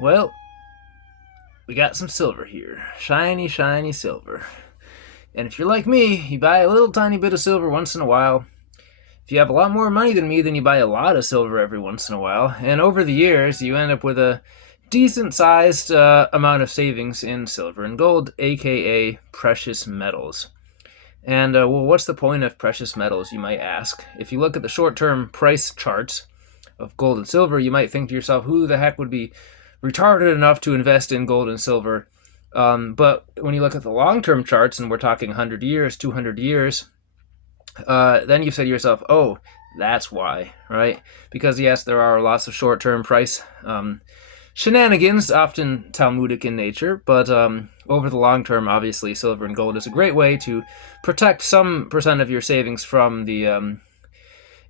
Well, we got some silver here. Shiny, shiny silver. And if you're like me, you buy a little tiny bit of silver once in a while. If you have a lot more money than me, then you buy a lot of silver every once in a while. And over the years, you end up with a decent sized amount of savings in silver and gold, aka precious metals. And well, what's the point of precious metals, you might ask? If you look at the short term price charts of gold and silver, you might think to yourself, who the heck would be retarded enough to invest in gold and silver? But when you look at the long term charts, and we're talking 100 years, 200 years, then you say to yourself, oh, that's why, right? Because yes, there are lots of short term price shenanigans, often Talmudic in nature, but over the long term, obviously, silver and gold is a great way to protect some percent of your savings from the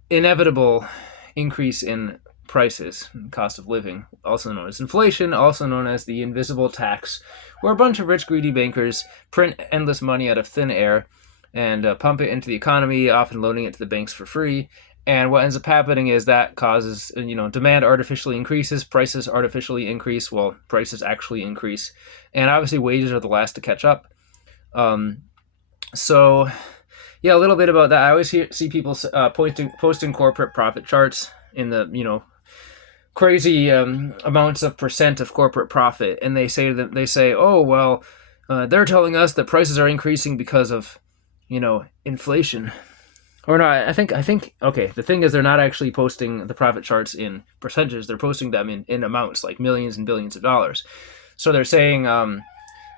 inevitable increase in prices, cost of living, also known as inflation, also known as the invisible tax, where a bunch of rich, greedy bankers print endless money out of thin air and pump it into the economy, often loaning it to the banks for free. And what ends up happening is that causes, demand artificially increases, prices artificially increase, while prices actually increase. And obviously, wages are the last to catch up. So, yeah, a little bit about that. I always see people posting corporate profit charts in the, crazy amounts of percent of corporate profit, and they say, oh well, they're telling us that prices are increasing because of, inflation. Or no, I think okay. The thing is, they're not actually posting the profit charts in percentages; they're posting them in amounts like millions and billions of dollars. So they're saying,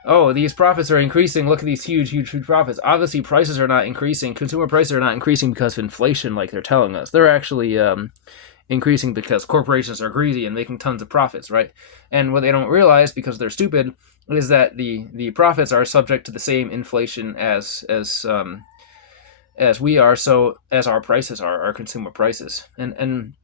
oh, these profits are increasing. Look at these huge, huge, huge profits. Obviously, prices are not increasing. Consumer prices are not increasing because of inflation, like they're telling us. They're actually increasing because corporations are greedy and making tons of profits, right? And what they don't realize, because they're stupid, is that the profits are subject to the same inflation as we are, so as our prices are, our consumer prices. And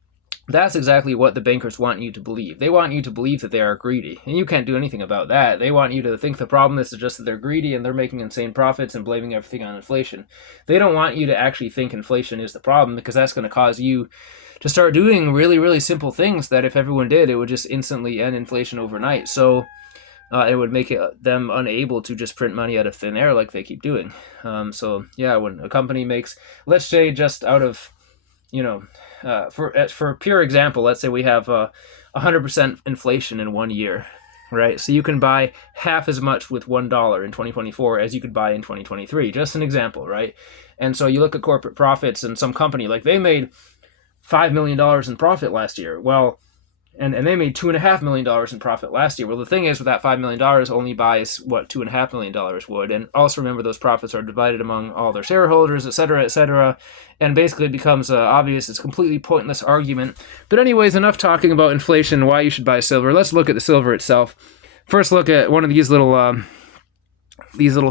that's exactly what the bankers want you to believe. They want you to believe that they are greedy, and you can't do anything about that. They want you to think the problem is just that they're greedy and they're making insane profits and blaming everything on inflation. They don't want you to actually think inflation is the problem, because that's going to cause you to start doing really, really simple things that if everyone did, it would just instantly end inflation overnight. So it would make them unable to just print money out of thin air like they keep doing. So yeah, when a company makes, let's say, just out of, for pure example, let's say we have 100% inflation in 1 year, right? So you can buy half as much with $1 in 2024 as you could buy in 2023. Just an example, right? And so you look at corporate profits, and some company, like, they made $5 million in profit last year. Well, and they made $2.5 million in profit last year. Well, the thing is, with that $5 million only buys what $2.5 million would. And also remember, those profits are divided among all their shareholders, et cetera, et cetera. And basically it becomes obvious it's a completely pointless argument. But anyways, enough talking about inflation, why you should buy silver. Let's look at the silver itself. First, look at one of these little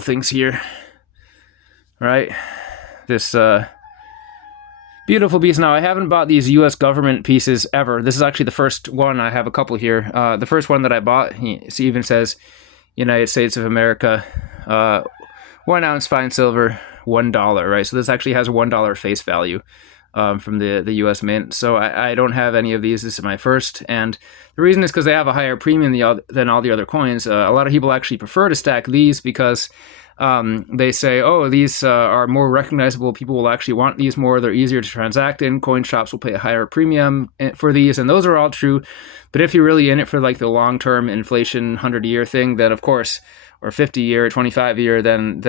things here, right? This beautiful piece. Now, I haven't bought these U.S. government pieces ever. This is actually the first one. I have a couple here. The first one that I bought, it even says United States of America, 1 ounce fine silver, $1, right? So this actually has a $1 face value from the U.S. Mint. So I don't have any of these. This is my first. And the reason is because they have a higher premium than all the other coins. A lot of people actually prefer to stack these because they say, oh, these are more recognizable. People will actually want these more. They're easier to transact in. Coin shops will pay a higher premium for these, and those are all true. But if you're really in it for like the long-term inflation 100-year thing, then of course, or 50-year, 25-year, then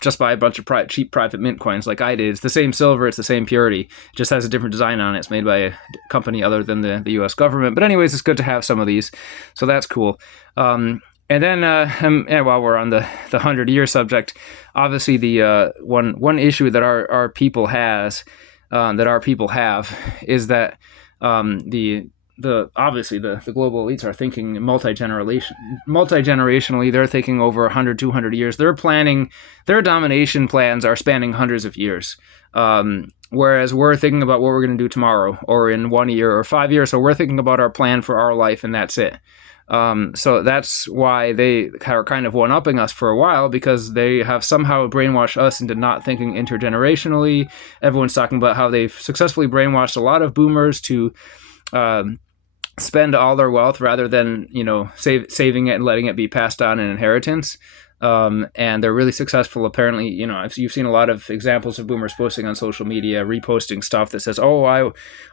just buy a bunch of cheap private mint coins like I did. It's the same silver, it's the same purity. It just has a different design on it. It's made by a company other than the U.S. government. But anyways, it's good to have some of these. So that's cool. And then, while we're on the 100-year subject, obviously the one issue that our people have is that obviously the global elites are thinking multi-generationally. They're thinking over 100, 200 years. They're planning, their domination plans are spanning hundreds of years. Whereas we're thinking about what we're going to do tomorrow or in 1 year or 5 years. So we're thinking about our plan for our life, and that's it. So that's why they are kind of one-upping us for a while, because they have somehow brainwashed us into not thinking intergenerationally. Everyone's talking about how they've successfully brainwashed a lot of boomers to spend all their wealth rather than, you know, saving it and letting it be passed on in inheritance. And they're really successful. Apparently, you know, you've seen a lot of examples of boomers posting on social media, reposting stuff that says, "Oh,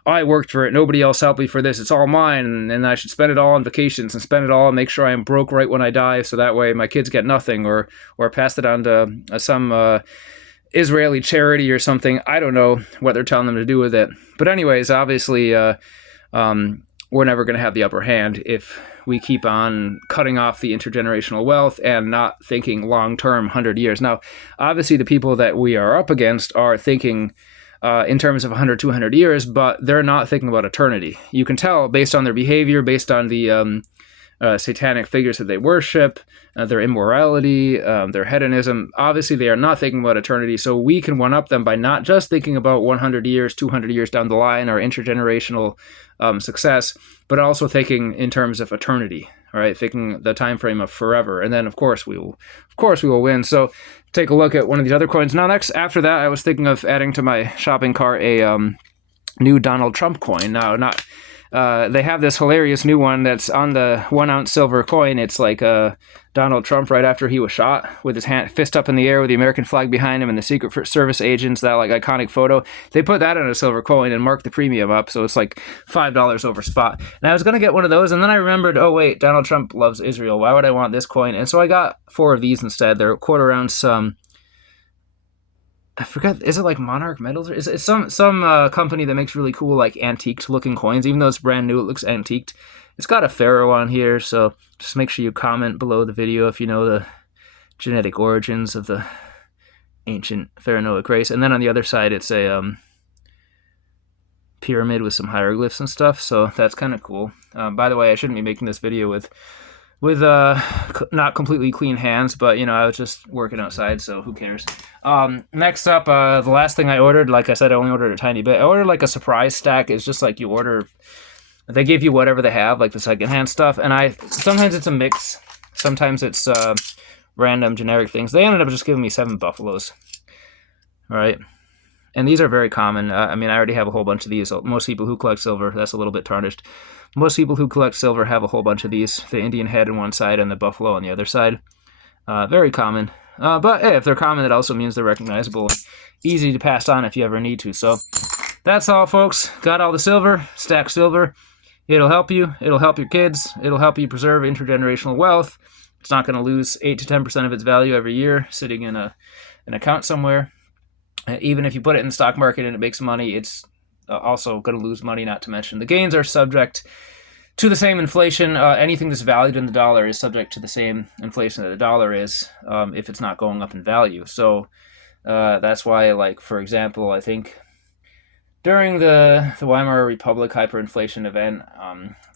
I worked for it. Nobody else helped me for this. It's all mine, and I should spend it all on vacations and spend it all and make sure I am broke right when I die, so that way my kids get nothing, or pass it on to some Israeli charity or something." I don't know what they're telling them to do with it, but anyways, obviously, we're never going to have the upper hand if we keep on cutting off the intergenerational wealth and not thinking long-term, 100 years. Now, obviously, the people that we are up against are thinking in terms of 100, 200 years, but they're not thinking about eternity. You can tell based on their behavior, based on the satanic figures that they worship, their immorality, their hedonism. Obviously, they are not thinking about eternity, so we can one-up them by not just thinking about 100 years, 200 years down the line, or intergenerational success, but also thinking in terms of eternity, right? Thinking the time frame of forever, and then of course we will win. So take a look at one of these other coins. Now, next after that, I was thinking of adding to my shopping cart a new Donald Trump coin. Now, not they have this hilarious new one that's on the 1 ounce silver coin. It's like Donald Trump right after he was shot with his fist up in the air with the American flag behind him and the Secret Service agents, that like iconic photo. They put that on a silver coin and marked the premium up, so it's like $5 over spot. And I was going to get one of those, and then I remembered, oh wait, Donald Trump loves Israel. Why would I want this coin? And so I got 4 of these instead. They're quarter ounce, I forgot, is it like Monarch Metals? Or is it some company that makes really cool, like, antiqued looking coins? Even though it's brand new, it looks antiqued. It's got a pharaoh on here, so just make sure you comment below the video if you know the genetic origins of the ancient pharaonic race. And then on the other side, it's a pyramid with some hieroglyphs and stuff, so that's kind of cool. By the way, I shouldn't be making this video with not completely clean hands, but, you know, I was just working outside, so who cares. Next up, the last thing I ordered, like I said, I only ordered a tiny bit. I ordered like a surprise stack. It's just like you order, they give you whatever they have, like the secondhand stuff, and sometimes it's a mix, sometimes it's random generic things. They ended up just giving me 7 buffaloes. All right. And these are very common. I mean, I already have a whole bunch of these. Most people who collect silver, that's a little bit tarnished. Most people who collect silver have a whole bunch of these. The Indian head on one side and the buffalo on the other side. Very common. But hey, if they're common, it also means they're recognizable. Easy to pass on if you ever need to. So that's all, folks. Got all the silver. Stack silver. It'll help you. It'll help your kids. It'll help you preserve intergenerational wealth. It's not going to lose 8 to 10% of its value every year sitting in an account somewhere. Even if you put it in the stock market and it makes money, it's also going to lose money, not to mention the gains are subject to the same inflation. Anything that's valued in the dollar is subject to the same inflation that the dollar is if it's not going up in value. So that's why, like, for example, I think during the Weimar Republic hyperinflation event,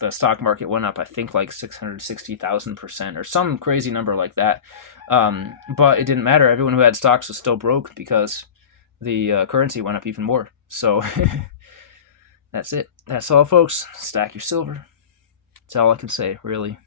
the stock market went up, I think, like 660,000% or some crazy number like that. But it didn't matter. Everyone who had stocks was still broke because the currency went up even more. So that's it. That's all, folks. Stack your silver. That's all I can say, really.